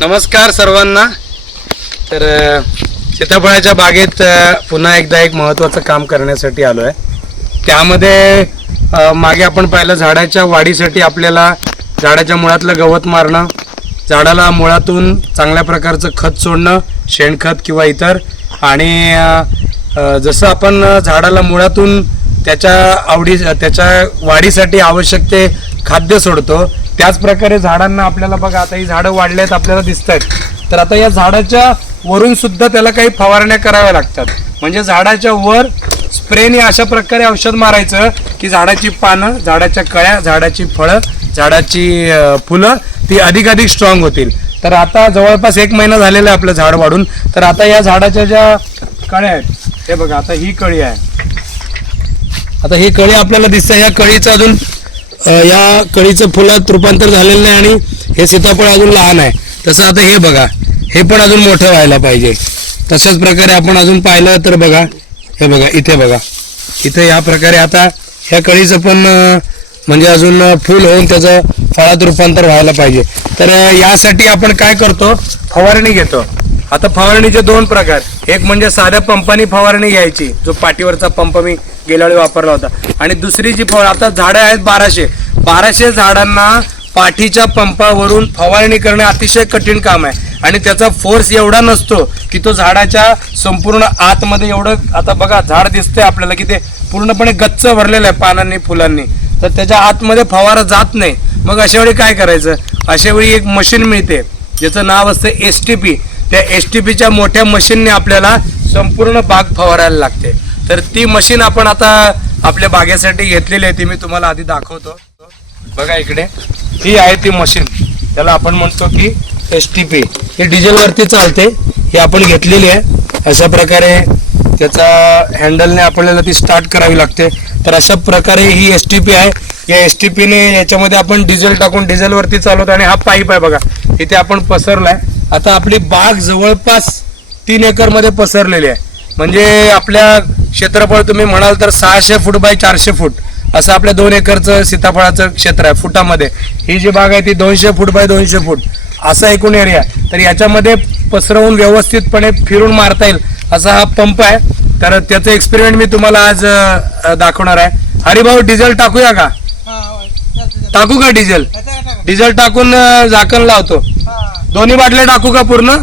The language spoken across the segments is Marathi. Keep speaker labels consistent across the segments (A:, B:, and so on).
A: नमस्कार सर्वांना. तर सीताफळाच्या बागेत पुन्हा एकदा एक महत्त्वाचं काम करण्यासाठी आलो आहे त्यामध्ये मागे आपण पाहिलं झाडाच्या वाढीसाठी आपल्याला झाडाच्या मुळातलं गवत मारणं झाडाला मुळातून चांगल्या प्रकारचं खत सोडणं शेणखत किंवा इतर आणि जसं आपण झाडाला मुळातून त्याच्या आवडी त्याच्या वाढीसाठी आवश्यक ते खाद्य सोडतो त्याच प्रकारे झाडांना आपल्याला बघा आता ही झाडं वाढले आहेत आपल्याला दिसत आहेत तर आता या झाडाच्या वरून सुद्धा त्याला काही फवारण्या कराव्या लागतात. म्हणजे झाडाच्या वर स्प्रेने अशा प्रकारे औषध मारायचं की झाडाची पानं झाडाच्या कळ्या झाडाची फळं झाडाची फुलं ती अधिकाधिक स्ट्रॉंग होतील. तर आता जवळपास एक महिना झालेला आहे आपलं झाड वाढून. तर आता या झाडाच्या ज्या कळ्या आहेत हे बघा आता ही कळी आहे. आता ही कळी आपल्याला दिसते या कळीचं अजून या कळीचं फुलात रूपांतर झालेलं नाही आणि हे सीताफळ अजून लहान आहे. तसं आता हे बघा हे पण अजून मोठं व्हायला पाहिजे. तशाच प्रकारे आपण अजून पाहिलं तर बघा हे बघा इथे बघा. इथे या प्रकारे आता ह्या कळीचं पण म्हणजे अजून फूल फुल होऊन त्याचं फळात रूपांतर व्हायला पाहिजे. तर यासाठी आपण काय करतो? फवारणी घेतो. आता फवारणीचे दोन प्रकार. एक म्हणजे साध्या पंपाने फवारणी घ्यायची जो पाठीवरचा पंप मी गेल्या वेळी वापरला होता. आणि दुसरी जी फवार आता झाडं आहेत बाराशे. बाराशे झाडांना पाठीच्या पंपावरून फवारणी करणे अतिशय कठीण काम आहे. आणि त्याचा फोर्स एवढा नसतो की तो झाडाच्या संपूर्ण आतमध्ये एवढं आता बघा झाड दिसतंय आपल्याला की ते पूर्णपणे गच्च भरलेलं आहे पानांनी फुलांनी. तर त्याच्या आतमध्ये फवारा जात नाही. मग अशा वेळी काय करायचं? अशा वेळी एक मशीन मिळते. ज्याचं नाव असतं एस टी पी त्या एस टी पीच्या मोठ्या मशीनने आपल्याला संपूर्ण बाग फवारायला लागते. तर ती मशीन आपण आता आपल्या बागेसाठी घेतलेली आहे ती मी तुम्हाला आधी दाखवतो. बघा इकडे. ही आहे ती मशीन. त्याला आपण म्हणतो की एस टी पी ही डिझेलवरती चालते. ही आपण घेतलेली आहे. अशा प्रकारे त्याचा हँडलने आपल्याला ती स्टार्ट करावी लागते. तर अशा प्रकारे ही एस टी पी आहे. या एस टी पीने याच्यामध्ये आपण डिझेल टाकून डिझेलवरती चालवतो आणि हा पाईप आहे बघा. इथे आपण पसरलाय. आता आपली बाग जवळपास तीन एकरमध्ये पसरलेली आहे. म्हणजे आपल्या क्षेत्रफळ तुम्ही म्हणाल तर सहाशे फूट बाय चारशे फूट असं आपल्या दोन एकरचं सीताफळाचं क्षेत्र आहे फुटामध्ये. ही जी बाग आहे ती दोनशे फूट बाय दोनशे फूट. असा एकूण एरिया तर याच्यामध्ये पसरवून व्यवस्थितपणे फिरून मारता येईल असा हा पंप आहे. तर त्याचं एक्सपेरिमेंट मी तुम्हाला आज दाखवणार आहे. हरिभाऊ डिझेल टाकूया का? टाकू का डिझेल डिझेल टाकून झाकण लावतो. दोन्ही बाटल्या टाकू का पूर्ण?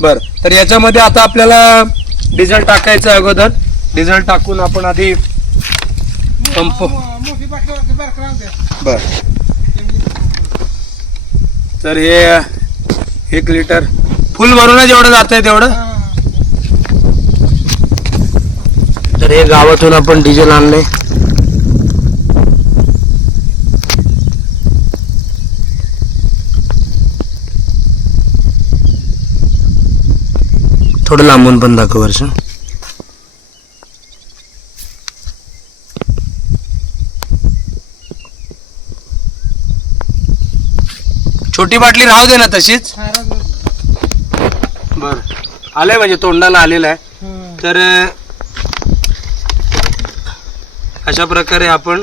A: बर. तर याच्यामध्ये आता आपल्याला डिझेल टाकायचं आहे अगोदर. डिझेल टाकून आपण आधी पंप बर. तर हे एक लिटर फुल भरूनच जेवढं जात आहे तेवढं तर हे गावातून आपण डिझेल आणलंय. थोडं लांबून पण दाखव वर्ष. छोटी बाटली राहू दे ना तशीच. बर. आलंय म्हणजे तोंडाला आलेलं आहे. तर अशा प्रकारे आपण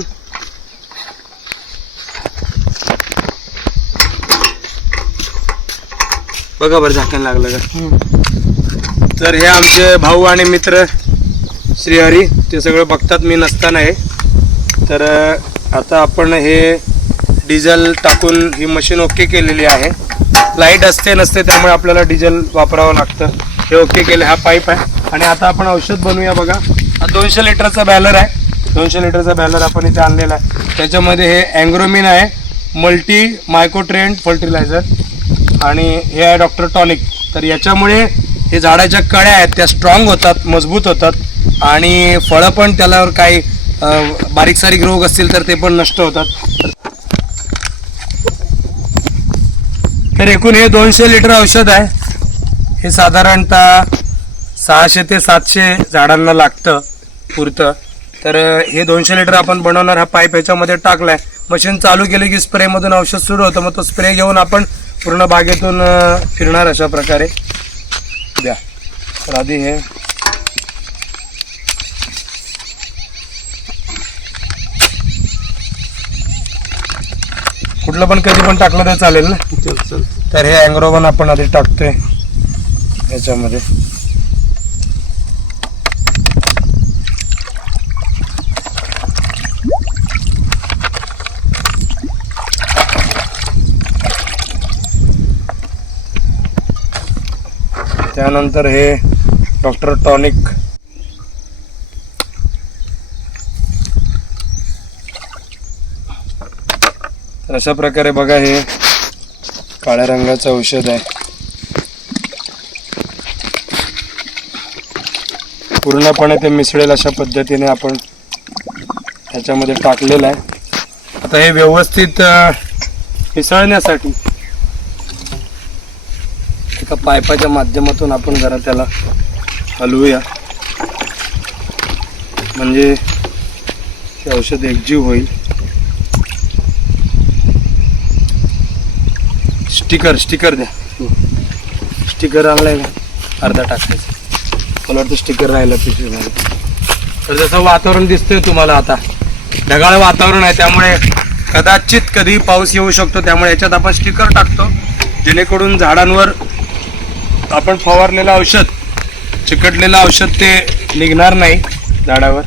A: बघा बरं झाकण लागलं का? तर हे आमचे भाऊ आणि मित्र श्रीहरी ते सगळं बघतात मी नसताना आहे. तर आता आपण हे डिझेल टाकून ही मशीन ओके केलेली आहे. लाइट असते नसते त्यामुळे आपल्याला डिझेल वापरावं लागतं. हे ओके केले हा पाईप आहे. आणि आता आपण औषध बनवूया बघा. हा दोनशे लिटरचा बॅलर आहे. दोनशे लिटरचा बॅलर आपण इथे आणलेला आहे. त्याच्यामध्ये हे अँग्रोमिन आहे मल्टी मायकोट्रेंड फर्टिलायझर. आणि हे आहे डॉक्टर टॉनिक. तर याच्यामुळे हे झाडाच्या कळ्या आहेत त्या स्ट्रॉंग होतात मजबूत होतात आणि फळं पण त्याला काही बारीक सारीक रोग असतील तर ते पण नष्ट होतात. तर एकूण हे दोनशे लिटर औषध आहे. हे साधारणतः सहाशे ते सातशे झाडांना लागतं पुरतं. तर हे दोनशे लिटर आपण बनवणार हा पाईप ह्याच्यामध्ये टाकलाय. मशीन चालू केली की स्प्रेमधून औषध सुरू होतं. मग तो स्प्रे घेऊन आपण पूर्ण बागेतून फिरणार अशा प्रकारे. द्या. तर आधी हे. कुठलं पण कधी पण टाकलं तर चालेल ना?
B: चल चल
A: तर हे अँग्रोवन आपण आधी टाकतोय. याच्यामध्ये. त्यानंतर हे डॉक्टर टॉनिक. तर अशा प्रकारे बघा हे काळ्या रंगाचं औषध आहे. पूर्णपणे ते मिसळेल अशा पद्धतीने आपण त्याच्यामध्ये टाकलेलं आहे. आता हे व्यवस्थित मिसळण्यासाठी एका पायपाच्या माध्यमातून आपण जरा त्याला हलवूया. म्हणजे ते औषध एकजीव होईल. स्टिकर स्टिकर द्या. स्टिकर आणलाय का? अर्धा टाकायचं. मला वाटतं स्टिकर राहिलं पिशवीमध्ये तर जसं वातावरण दिसतंय तुम्हाला आता. ढगाळ वातावरण आहे त्यामुळे कदाचित कधी पाऊस येऊ शकतो त्यामुळे याच्यात आपण स्टिकर टाकतो. जेणेकरून झाडांवर आपण फवारलेलं औषध चिकटलेलं औषध ते निघणार नाही झाडावर.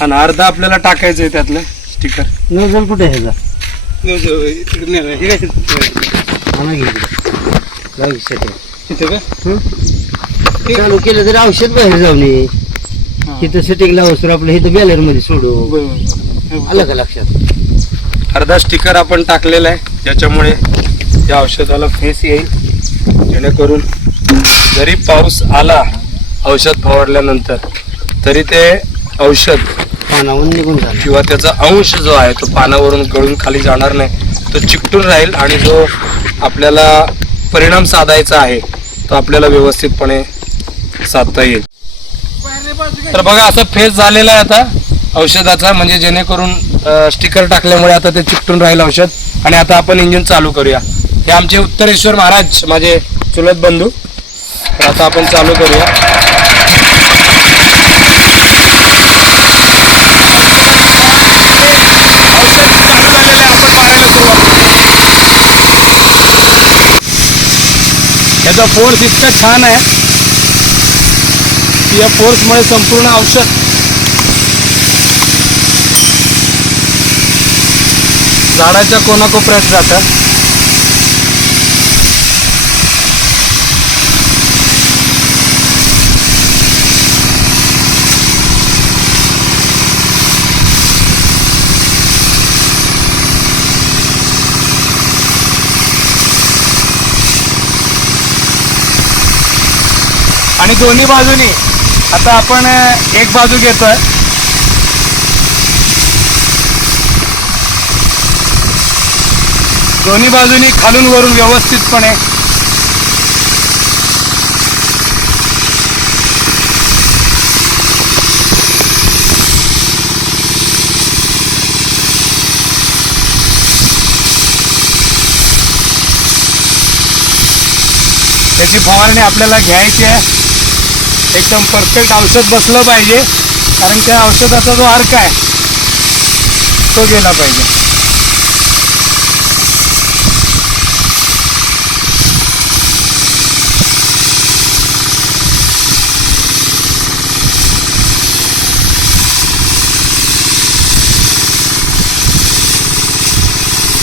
A: आणि अर्धा आपल्याला टाकायचं आहे त्यातलं स्टिकर
B: नोझल कुठे आहे की? चालू केलं तरी औषध बाहेर जाऊन ये इथं सेटिंग लावस तर आपलं इथं बॅलरमध्ये सोडू. आलं का लक्षात
A: अर्धा स्टिकर आपण टाकलेला आहे. ज्याच्यामुळे या औषधाला फेस येईल. जेणेकरून जरी पाऊस आला औषध फवारल्यानंतर तरी ते औषध
B: पानावर निघून झालं
A: किंवा त्याचा अंश जो आहे तो पानावरून गळून खाली जाणार नाही. तो चिकटून राहील आणि जो आपल्याला परिणाम साधायचा आहे तो आपल्याला व्यवस्थितपणे साधता येईल. तर बघा असं फेस झालेला आहे आता. औषधाचा म्हणजे जेणेकरून स्टिकर टाकल्यामुळे आता ते चिकटून राहील औषध. आणि आता आपण इंजिन चालू करूया. हे आमचे उत्तरेश्वर महाराज माझे चुलत बंधू. तर आता आपण चालू करूया. औषध चालू आपण याचा फोर्स इतका छान आहे की या फोर्समुळे संपूर्ण औषध झाडाच्या कोणाकोपऱ्यात जातात आणि दोन्ही बाजूनी आता आपण एक बाजू घेतोय. दोन्ही बाजूनी खालून वरून व्यवस्थितपणे. त्याची फवारणी आपल्याला घ्यायची आहे. एकदम परफेक्ट औषध बसलं पाहिजे. कारण त्या औषधाचा जो अर्क आहे तो गेला पाहिजे.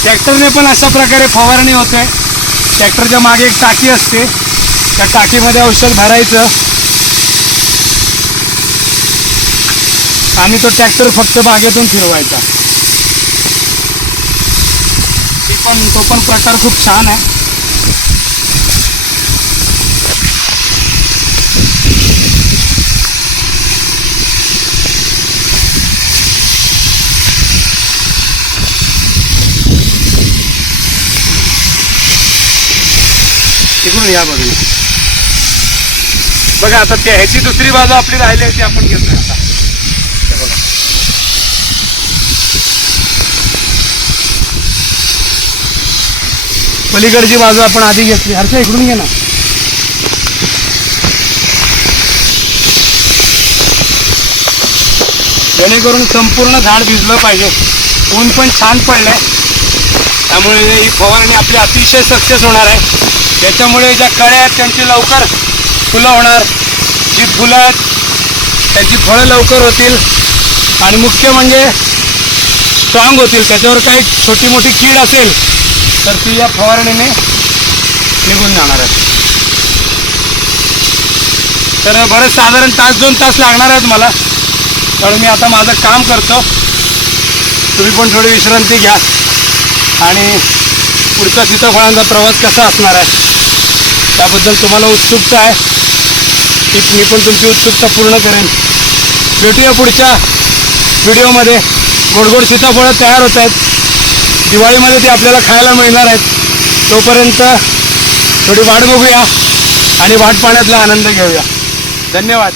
A: ट्रॅक्टरने पण अशा प्रकारे फवारणी होते. ट्रॅक्टरच्या मागे एक टाकी असते. त्या टाकीमध्ये औषध भरायचं. आणि तो ट्रॅक्टर फक्त बागेतून फिरवायचा. ती पण तो पण प्रकार खूप छान आहे. इकडून या बाजूला बघा आता त्या ह्याची दुसरी बाजू आपली राहिली आहे ती आपण घेतोय आता. पलीकडची बाजू आपण आधी घेतली. हर्षा इकडून घे ना. जेणेकरून संपूर्ण झाड भिजलं पाहिजे. ऊन पण छान पडलंय. त्यामुळे ही फवारणी आपली अतिशय सक्सेस होणार आहे. त्याच्यामुळे ज्या कळ्या आहेत त्यांची लवकर फुलं होणार. जी फुलं आहेत त्यांची फळं लवकर होतील. आणि मुख्य म्हणजे स्ट्रॉंग होतील. त्याच्यावर काही छोटी मोठी कीड असेल तर ती या फवारणीने निघून जाणार आहे. तर बरेच साधारण तास दोन तास लागणार आहेत मला. कारण मी आता माझं काम करतो. तुम्ही पण थोडी विश्रांती घ्या. आणि पुढचा सीताफळांचा प्रवास कसा असणार आहे? त्याबद्दल तुम्हाला उत्सुकता आहे. ती मी पण तुमची उत्सुकता पूर्ण करेन. भेटूया पुढच्या व्हिडिओमध्ये. गोडगोड सीताफळं तयार होत आहेत. दिवाळीमध्ये ते आपल्याला खायला मिळणार आहेत. तोपर्यंत थोडी वाट बघूया आणि वाट पाण्यातला आनंद घेऊया. धन्यवाद.